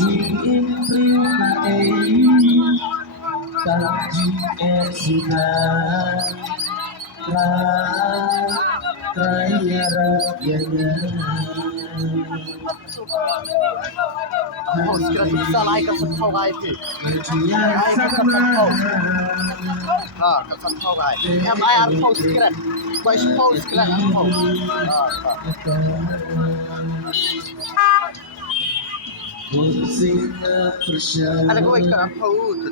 Segera bisa naik ke sentau guys. Naik ke sentau. Nah, ke sentau guys. MIR post secret. Baik post secret aku. Ada gue ke aku tuh.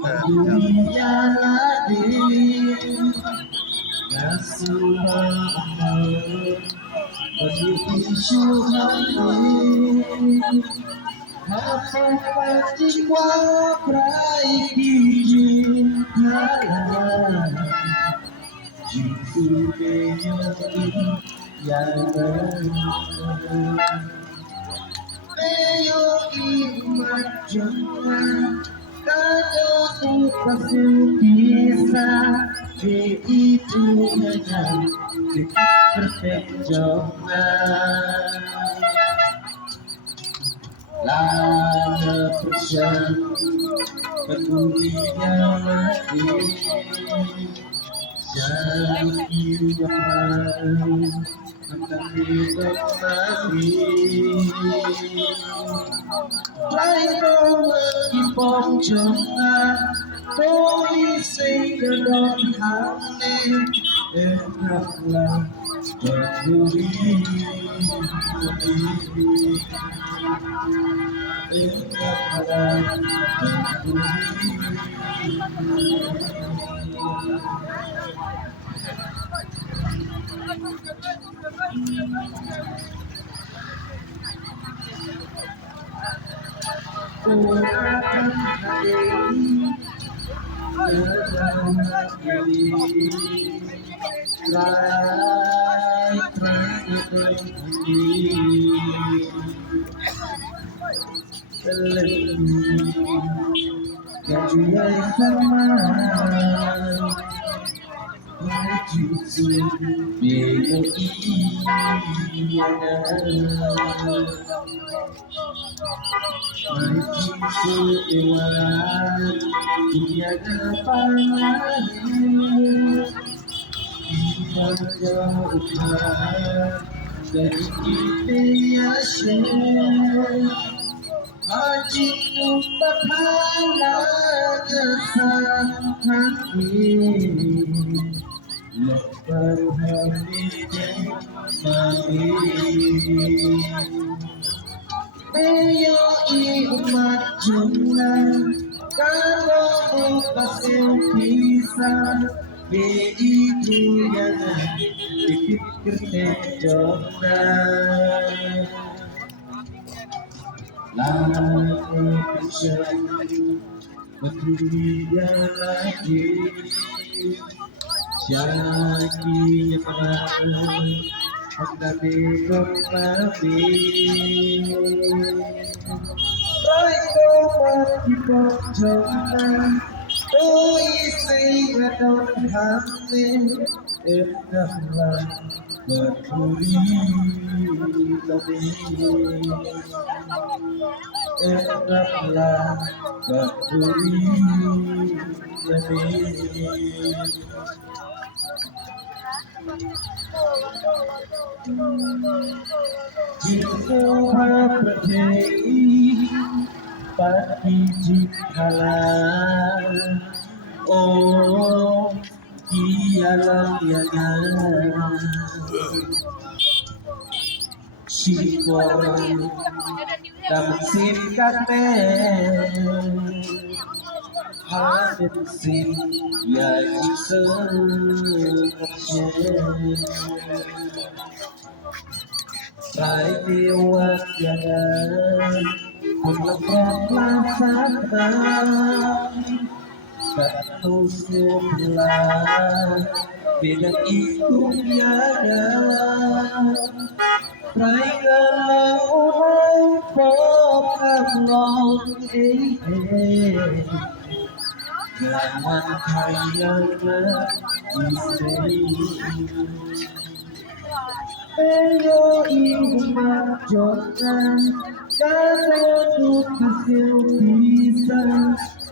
bisa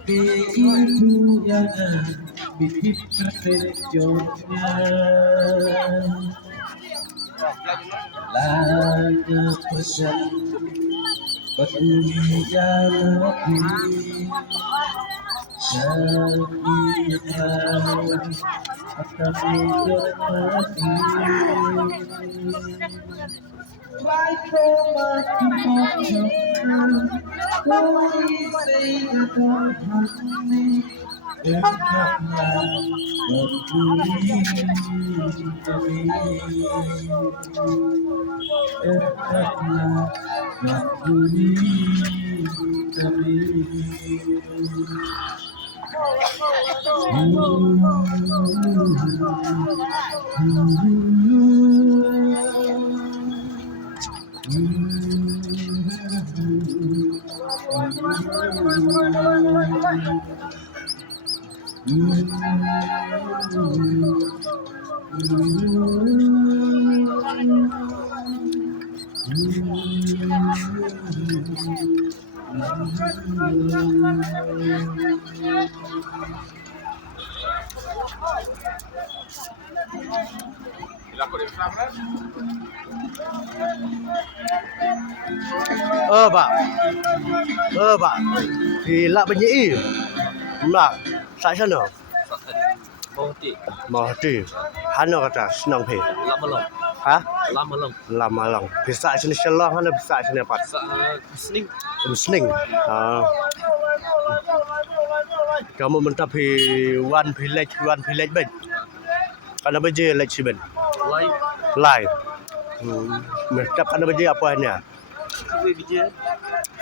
begitu yang bikin terkejutnya laga pesan peduli jalani Syakira akan menjadi Like mati pocongnya Polisi datang hati Dekatlah peduli kami Dekatlah peduli kami Pak. Pak. Thì lạ bên nhĩ. Mà tại sao nữa? Mau hati. Hana kata senang pe. Ha? Lama long. Bisa sini shalom hana bisa sini apa? Listening. Kamu mentap pi one village ben. Kana baje like ben. Live. Mentap kana baje apa ni?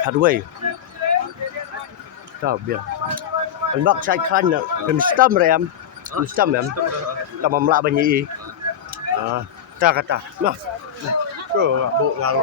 Hardway. Tahu biar. Anbak saya kan pemstam rem. Pemstam rem. Kita memlak banyak. Ta kata. Nah. Tu bu ngalu.